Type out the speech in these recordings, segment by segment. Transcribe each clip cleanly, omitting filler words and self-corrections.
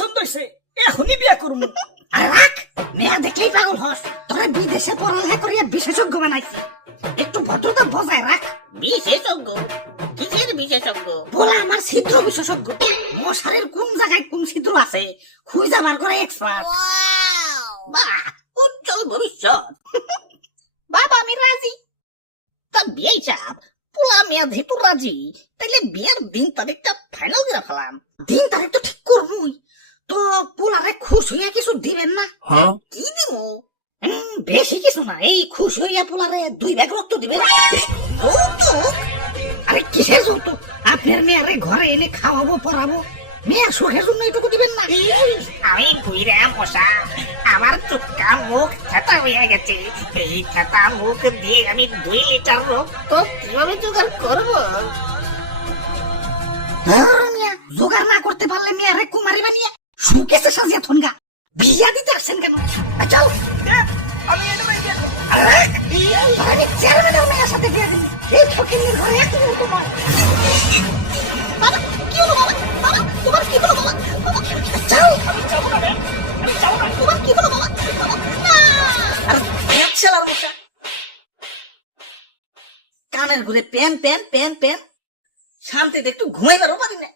পছন্দ হইছে, এখনই বিয়া করুম। আর রাখ, মেয়া দেখলেই পাগল হস। তোরা বিদেশে পড়ালেখা করিয়া বিশেষজ্ঞ বানাইছি, একটু ভদ্রতা বজায় রাখ। বিশেষজ্ঞ? কিসের বিশেষজ্ঞ? বলা আমার ছিদ্র বিশেষজ্ঞ। মশারের কোন জায়গায় কোন ছিদ্র আছে খুঁজা বার করে এক্সপার্ট। বাহ, উজ্জ্বল ভবিষ্যৎ। বাবা আমি রাজি। তা বিয়ে চাপ, পোলা মেয়া যেহেতু রাজি, তাইলে বিয়ের দিন তারিখটা ফাইনাল করে ফেলাম। দিন তারিখ তো ঠিক করবই, তো পোলারে খুশ হইয়া কিছু দিবেন না? কি দিব? বেশি কিছু না, এই খুশ হইয়া পোলারে 2 ব্যাগ রক্ত দিবেন। যৌতুক? আরে কিসের যৌতুক? আপনার মেয়ারে ঘরে এনে খাওয়াবো পড়াবো, মেয়ের সুখের জন্য এটুকু দিবেন না? আমি বুইরা মশা, আমার চুটকা মুখ থেতা হইয়া গেছে। এই থেতা মুখ দিয়ে আমি 2 লিটার রক্ত কিভাবে জোগাড় করবো? মিয়া জোগাড় না করতে পারলে মেয়ারে কুমারী বানিয়ে সুকেসে সাজিয়া থনগা বিয়া দিতে আসছেন কেন? চল আমি এটা বিয়া করব। আমি চেয়ারম্যানের মেয়ের সাথে বিয়া দিন। এই ফকিরের ঘরে এক মুহূর্ত নয়। বাবা, কি হলো বাবা? বাবা, তোমার কি হলো বাবা? বাবা, চল আমি যাবো না রে, আমি যাবো না। তোমার কি হলো বাবা? বাবা, না! আর খেলার মশা কানের ঘুরে প্যান প্যান প্যান প্যান শান্তিতে একটু ঘুমাইবারও পারি না।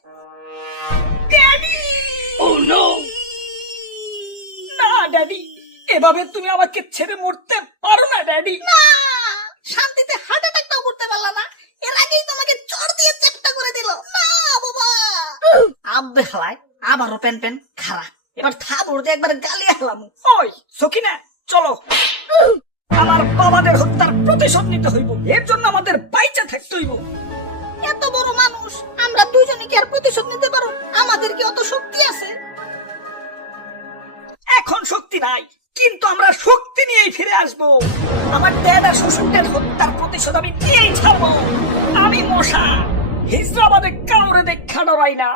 Oh no! না ড্যাডি, এভাবে তুমি আমাকে ছেড়ে মরতে পারো না ড্যাডি। শান্তিতে হার্ট অ্যাটাকটাও করতে পারলা না, এর আগেই তোমাকে চড় দিয়ে চেপটা করে দিল। না বাবা, আব্বে হালায় আবারও প্যান প্যান খারা। এবার থাবড় দিয়ে একবার গালি হালাম। ওই সকিনা, চলো। আমার বাবাদের হত্যার প্রতিশোধ নিতে হইব, এর জন্য আমাদের বাইচা থাকতে হইব। এত বড় মানুষ আমরা দুইজনে কি আর প্রতিশোধ নিতে পারো? আমাদের কি অত শক্তি আছে? এখন শক্তি নাই, কিন্তু আমরা শক্তি নিয়েই ফিরে আসবো। আমার ড্যাড আর শ্বশুরদের হত্যার প্রতিশোধ আমি নিয়েই ছাড়বো। আমি মশা, হিজরাবাদে কাউরে দেখা ডরাই না।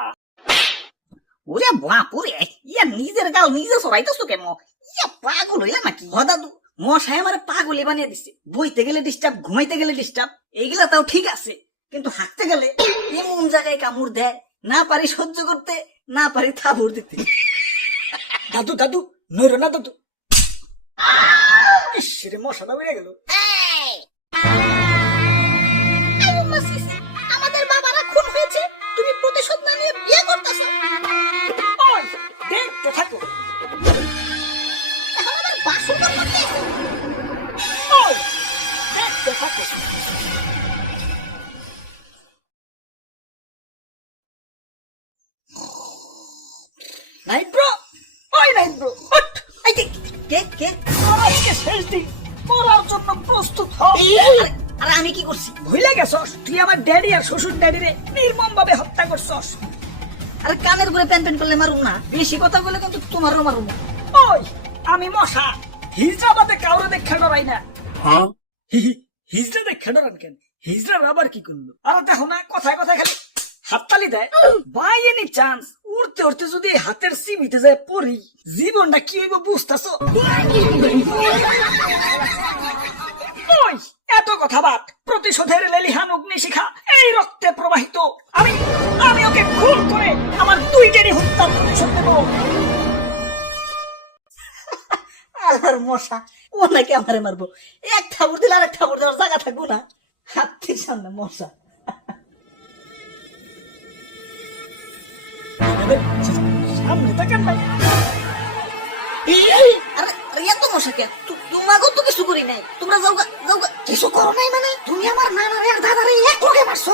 ওরে বাপুরে, ইয়া নিজের গাল নিজে সরাইতেছো কেন? ইয়া পাগল হইলা নাকি? হ দাদু, মশাই আমারে পাগলি বানিয়ে দিছে। বইতে গেলে ডিস্টার্ব, ঘুমাইতে গেলে ডিস্টার্ব, এইগুলা তাও ঠিক আছে, কিন্তু হাঁটতে গেলে এমন জায়গায় কামড় দেয়, না পারি সহ্য করতে, না পারি থাবড় দিতে। দাদু দাদু, নইরো না দাদু। ইসরে মশাটা বেড়ে গেল। আমাদের বাবারা খুন হয়েছে, তুমি প্রতিশোধ না নিয়ে বিয়ে করতেছো? ওই দেখতে থাকো। এখন আবার বাসুর করতে এসো? ওই দেখতে থাকো। নাইট ব্রো, ওই নাইট ব্রো, উঠ। এই যে, কে কে? তোর আজকে শেষ দিন, মরার জন্য প্রস্তুত হ। আরে আমি কি করছি? ভুলে গেছস তুই আমার ড্যাডি আর শ্বশুর ড্যাডিরে নির্মম ভাবে হত্যা করছস। আরে কানের ঘুরে প্যান প্যান করলে মারুম না, বেশি কথা বলে কিন্তু তোমারও মারুম। ওই আমি মশা, হিজরাবাদে কাউরে দেখা ডরাই না। হিজরা দেখা ডরান কেন? হিজরার আবার কি করলো? আর দেখো না, কথায় কথায় খালি হাততালি দেয়। বাই এনি চান্স উড়তে উড়তে যদি হাতের সিমিতে যায় পড়ি, জীবনটা কি হইব বুঝতেছো? ওই এত কথা বাদ, প্রতিশোধের লেলিহান অগ্নিশিখা এই রক্তে প্রবাহিত। আমি আমি ওকে খুন করে আমার 2 হত্যার প্রতিশোধ নেব। আর মশা, ও নাকি আমারে মারবো? এক থাবড় দিলে আর এক থাবড় দেওয়ার জায়গা থাকবো না। হাতের সামনে মশা। সামনে তাকান ভাই। আরে এত মশা কে? তোমাকেও তো কিছু করি নাই, তোমরা যাওগা যাওগা। কিছু করো নাই মানে? তুমি আমার নানারে আর দাদারে এক লগে মারছো?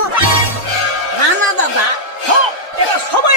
নানা দাদা হ্যাঁ, এরা সবাই